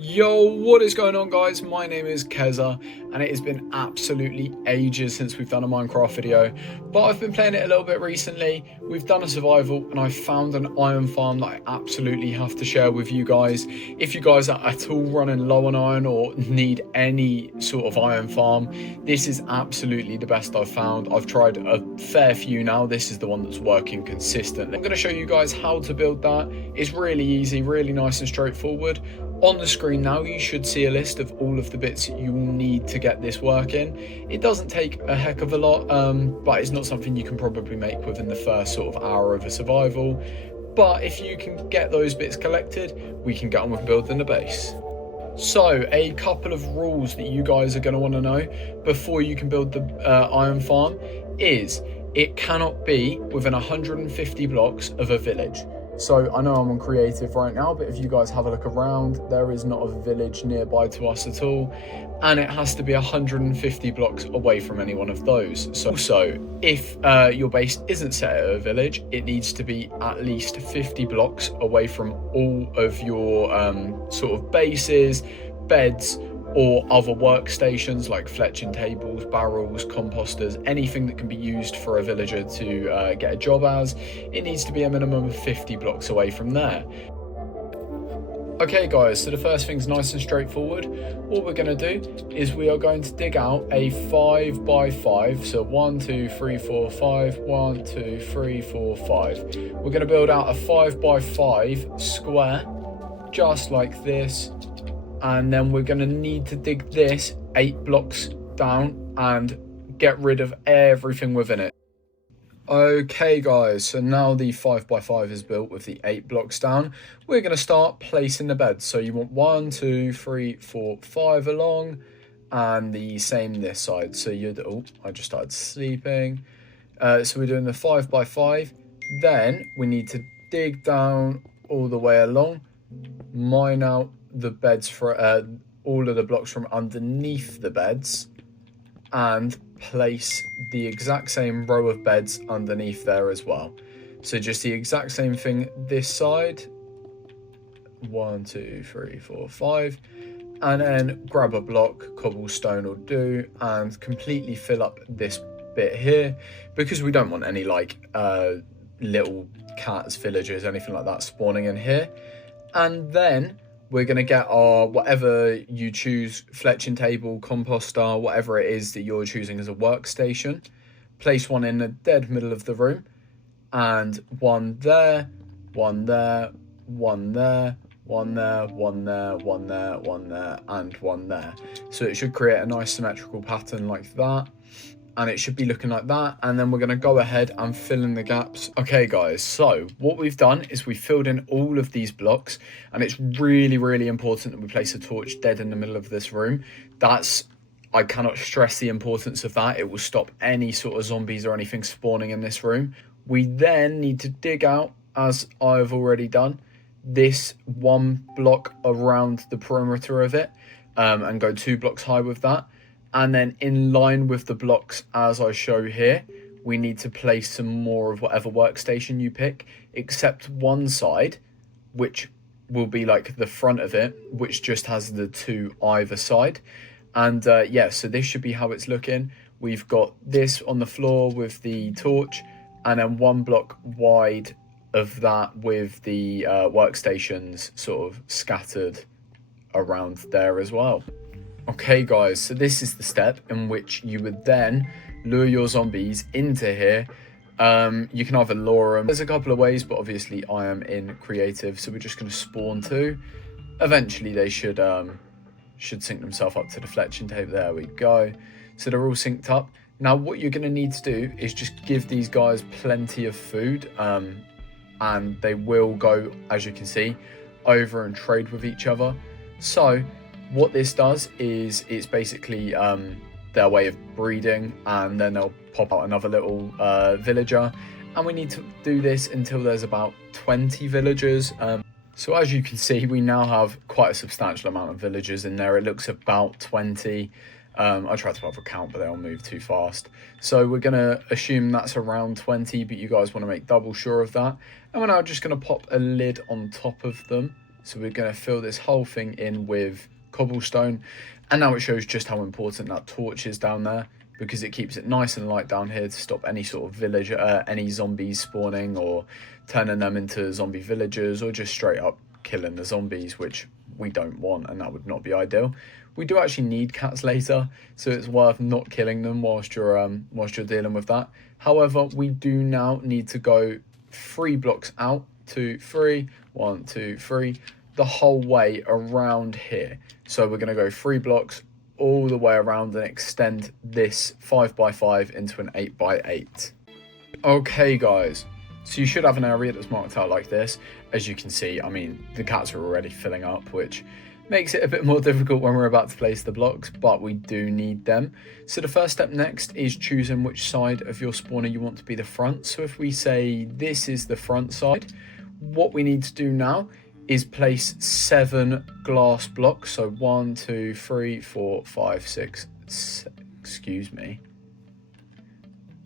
Yo, what is going on, guys? My name is Keza, and it has been absolutely ages since we've done a Minecraft video, but I've been playing it a little bit recently. We've done a survival, and I found an iron farm that I absolutely have to share with you guys. If you guys are at all running low on iron or need any sort of iron farm, this is absolutely the best I've found. I've tried a fair few now. This is the one that's working consistently. I'm going to show you guys how to build that. It's really easy, really nice and straightforward. On the screen now, you should see a list of all of the bits you will need to get this working. It doesn't take a heck of a lot, but it's not something you can probably make within the first sort of hour of a survival. But if you can get those bits collected, we can get on with building the base. So, a couple of rules that you guys are going to want to know before you can build the iron farm is it cannot be within 150 blocks of a village. So I know I'm on creative right now, but if you guys have a look around, there is not a village nearby to us at all, and it has to be 150 blocks away from any one of those. So also, if your base isn't set at a village, it needs to be at least 50 blocks away from all of your sort of bases, beds, or other workstations like fletching tables, barrels, composters, anything that can be used for a villager to get a job as. It needs to be a minimum of 50 blocks away from there. Okay guys, so the first thing's nice and straightforward. What we're going to do is we are going to dig out a 5 by 5, so 1 2 3 4 5, 1 2 3 4 5. We're going to build out a 5 by 5 square, just like this. And then we're going to need to dig this 8 blocks down and get rid of everything within it. Okay guys, so now the 5 by 5 is built with the 8 blocks down. We're going to start placing the beds. So you want 1 2 3 4 5 along, and the same this side. So I just started sleeping. So we're doing the 5 by 5. Then we need to dig down all the way along, mine out the beds for all of the blocks from underneath the beds, and place the exact same row of beds underneath there as well. So just the exact same thing this side, 1 2 3 4 5, and then grab a block, cobblestone will do, and completely fill up this bit here, because we don't want any like little cats, villagers, anything like that spawning in here. And then we're going to get our, whatever you choose, fletching table, composter, whatever it is that you're choosing as a workstation. Place one in the dead middle of the room, and one there, one there, one there, one there, one there, one there, one there, and one there. So it should create a nice symmetrical pattern like that. And it should be looking like that. And then we're going to go ahead and fill in the gaps. Okay guys, so what we've done is we filled in all of these blocks, and it's really, really important that we place a torch dead in the middle of this room. I cannot stress the importance of that. It will stop any sort of zombies or anything spawning in this room. We then need to dig out, as I've already done, this 1 block around the perimeter of it, and go 2 blocks high with that. And then in line with the blocks as I show here, we need to place some more of whatever workstation you pick, except one side, which will be like the front of it, which just has the 2 either side. And yeah, so this should be how it's looking. We've got this on the floor with the torch, and then 1 block wide of that with the workstations sort of scattered around there as well. Okay guys, so this is the step in which you would then lure your zombies into here. You can either lure them, there's a couple of ways, but obviously I am in creative, so we're just going to spawn 2. Eventually they should sync themselves up to the fletching table. There we go. So they're all synced up. Now what you're going to need to do is just give these guys plenty of food, and they will go, as you can see, over and trade with each other. So what this does is it's basically their way of breeding, and then they'll pop out another little villager, and we need to do this until there's about 20 villagers. So as you can see, we now have quite a substantial amount of villagers in there. It looks about 20. I tried to have a count, but they all move too fast. So we're going to assume that's around 20, but you guys want to make double sure of that. And we're now just going to pop a lid on top of them, So we're going to fill this whole thing in with cobblestone. And now it shows just how important that torch is down there, because it keeps it nice and light down here to stop any sort of villager, any zombies spawning or turning them into zombie villagers, or just straight up killing the zombies, which we don't want, and that would not be ideal. We do actually need cats later, so it's worth not killing them whilst you're dealing with that. However, we do now need to go 3 blocks out, 2, 3, 1, 2, 3, the whole way around here. So we're going to go 3 blocks all the way around and extend this 5x5 into an 8x8. Okay guys, so you should have an area that's marked out like this. As you can see, I mean, the cats are already filling up, which makes it a bit more difficult when we're about to place the blocks, but we do need them. So the first step next is choosing which side of your spawner you want to be the front. So if we say this is the front side, what we need to do now is place 7 glass blocks. So 1, 2, 3, 4, 5, 6, excuse me,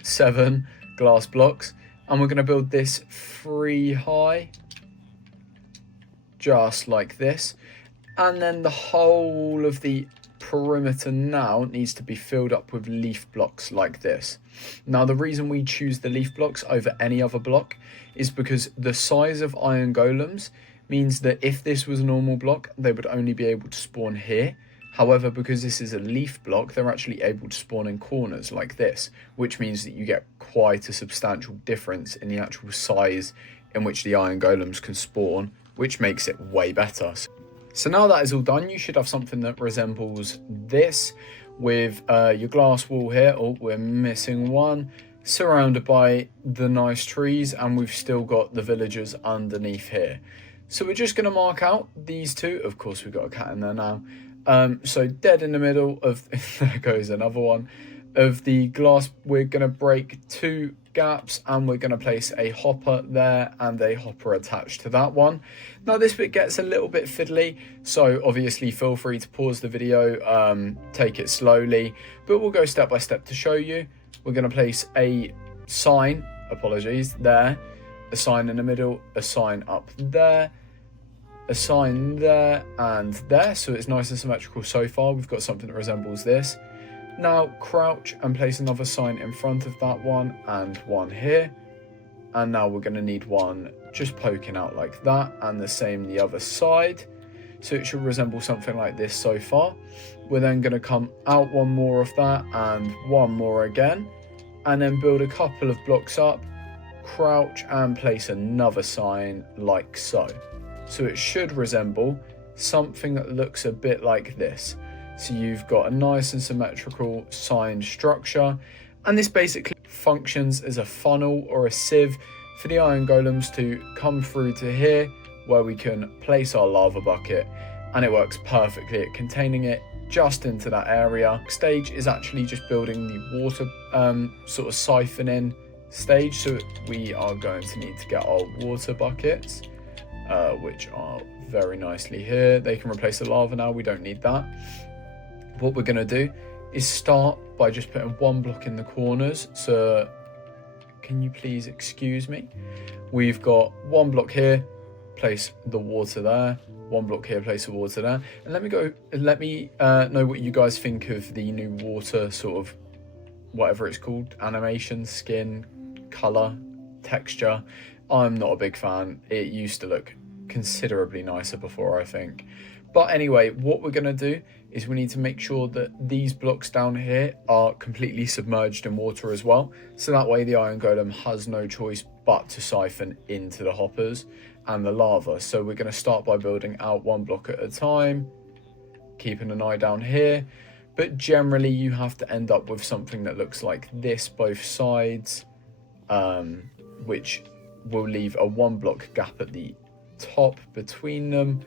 7 glass blocks. And we're going to build this 3 high, just like this. And then the whole of the perimeter now needs to be filled up with leaf blocks like this. Now, the reason we choose the leaf blocks over any other block is because the size of iron golems means that if this was a normal block, they would only be able to spawn here. However, because this is a leaf block, they're actually able to spawn in corners like this, which means that you get quite a substantial difference in the actual size in which the iron golems can spawn, which makes it way better. So now that is all done, you should have something that resembles this with your glass wall here. Oh, we're missing one. Surrounded by the nice trees, and we've still got the villagers underneath here. So we're just going to mark out these 2. Of course, we've got a cat in there now. So dead in the middle of, there goes another one, of the glass. We're going to break 2 gaps, and we're going to place a hopper there and a hopper attached to that one. Now this bit gets a little bit fiddly, so obviously feel free to pause the video, take it slowly, but we'll go step by step to show you. We're going to place a sign, apologies, there, a sign in the middle, a sign up there, a sign there and there, so it's nice and symmetrical so far. We've got something that resembles this. Now crouch and place another sign in front of that one and one here. And now we're going to need one just poking out like that, and the same the other side. So it should resemble something like this so far. We're then going to come out one more of that and one more again, and then build a couple of blocks up, crouch and place another sign like so. So it should resemble something that looks a bit like this. So you've got a nice and symmetrical sign structure, and this basically functions as a funnel or a sieve for the iron golems to come through to here, where we can place our lava bucket, and it works perfectly at containing it just into that area. Stage is actually just building the water sort of siphoning stage, so we are going to need to get our water buckets, which are very nicely here. They can replace the lava now, we don't need that. What we're going to do is start by just putting 1 block in the corners. So can you please excuse me? We've got 1 block here, place the water there, 1 block here, place the water there. And let me know what you guys think of the new water sort of, whatever it's called, animation, skin, color, texture. I'm not a big fan. It used to look considerably nicer before, I think. But anyway, what we're going to do is we need to make sure that these blocks down here are completely submerged in water as well. So that way the iron golem has no choice but to siphon into the hoppers and the lava. So we're going to start by building out 1 block at a time, keeping an eye down here. But generally you have to end up with something that looks like this, both sides, which will leave a 1 block gap at the top between them.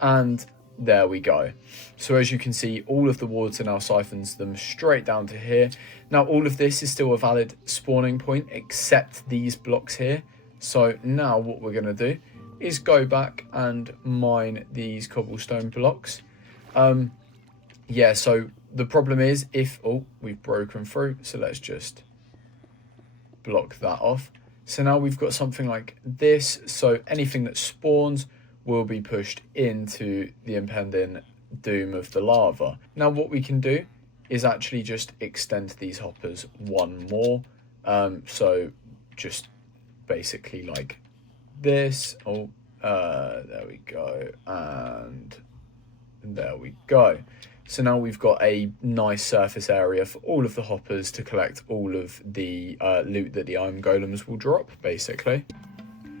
And there we go. So as you can see, all of the water now siphons them straight down to here. Now all of this is still a valid spawning point except these blocks here. So now what we're going to do is go back and mine these cobblestone blocks. Yeah, so the problem is we've broken through, so let's just block that off. So now we've got something like this. So anything that spawns will be pushed into the impending doom of the lava. Now what we can do is actually just extend these hoppers one more. So just basically like this. There we go, and there we go. So now we've got a nice surface area for all of the hoppers to collect all of the loot that the iron golems will drop, basically.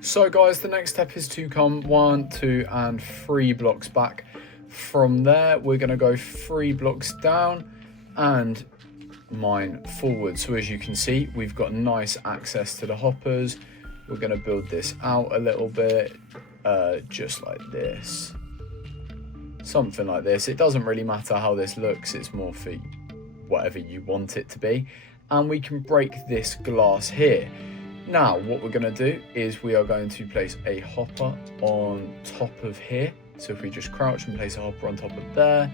So guys, the next step is to come 1, 2, and 3 blocks back. From there, we're going to go 3 blocks down and mine forward. So as you can see, we've got nice access to the hoppers. We're going to build this out a little bit, just like this. Something like this. It doesn't really matter how this looks, it's more for whatever you want it to be. And we can break this glass here. Now what we're going to do is we are going to place a hopper on top of here. So if we just crouch and place a hopper on top of there,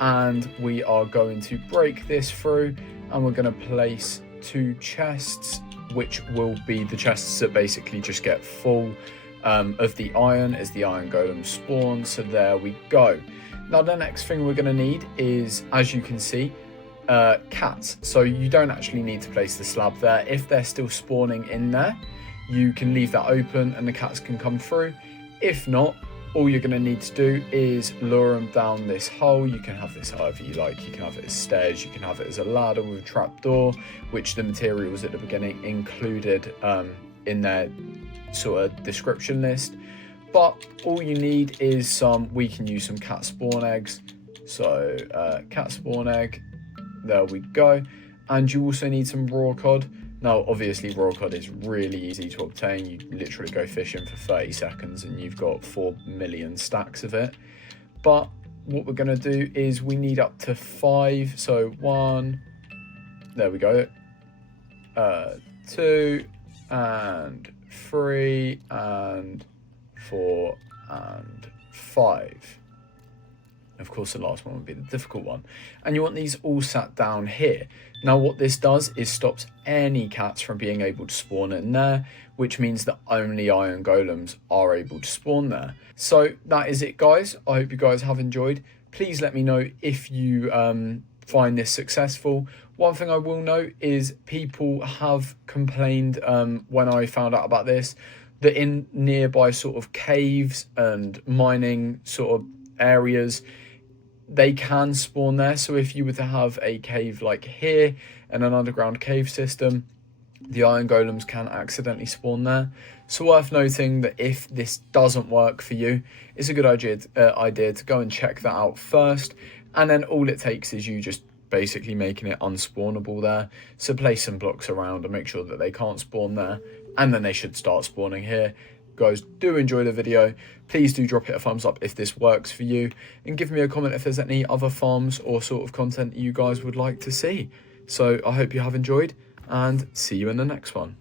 and we are going to break this through, and we're going to place 2 chests, which will be the chests that basically just get full of the iron as the iron golem spawn. So there we go. Now the next thing we're going to need is, as you can see, cats. So you don't actually need to place the slab there. If they're still spawning in there, you can leave that open and the cats can come through. If not, all you're going to need to do is lure them down this hole. You can have this however you like. You can have it as stairs, you can have it as a ladder with a trapdoor, which the materials at the beginning included in their sort of description list. But all you need is we can use some cat spawn eggs. So cat spawn egg, there we go. And you also need some raw cod. Now obviously raw cod is really easy to obtain. You literally go fishing for 30 seconds and you've got 4 million stacks of it. But what we're going to do is we need up to 5. So 1, there we go, 2 and 3 and 4 and 5. Of course, the last one would be the difficult one. And you want these all sat down here. Now, what this does is stops any cats from being able to spawn in there, which means that only iron golems are able to spawn there. So that is it, guys. I hope you guys have enjoyed. Please let me know if you find this successful. One thing I will note is people have complained when I found out about this, that in nearby sort of caves and mining sort of areas, they can spawn there. So if you were to have a cave like here and an underground cave system, the iron golems can accidentally spawn there. So worth noting that if this doesn't work for you, it's a good idea to go and check that out first. And then all it takes is you just basically making it unspawnable there. So place some blocks around and make sure that they can't spawn there, and then they should start spawning here. Guys, do enjoy the video. Please do drop it a thumbs up if this works for you, and give me a comment if there's any other farms or sort of content you guys would like to see. So I hope you have enjoyed, and see you in the next one.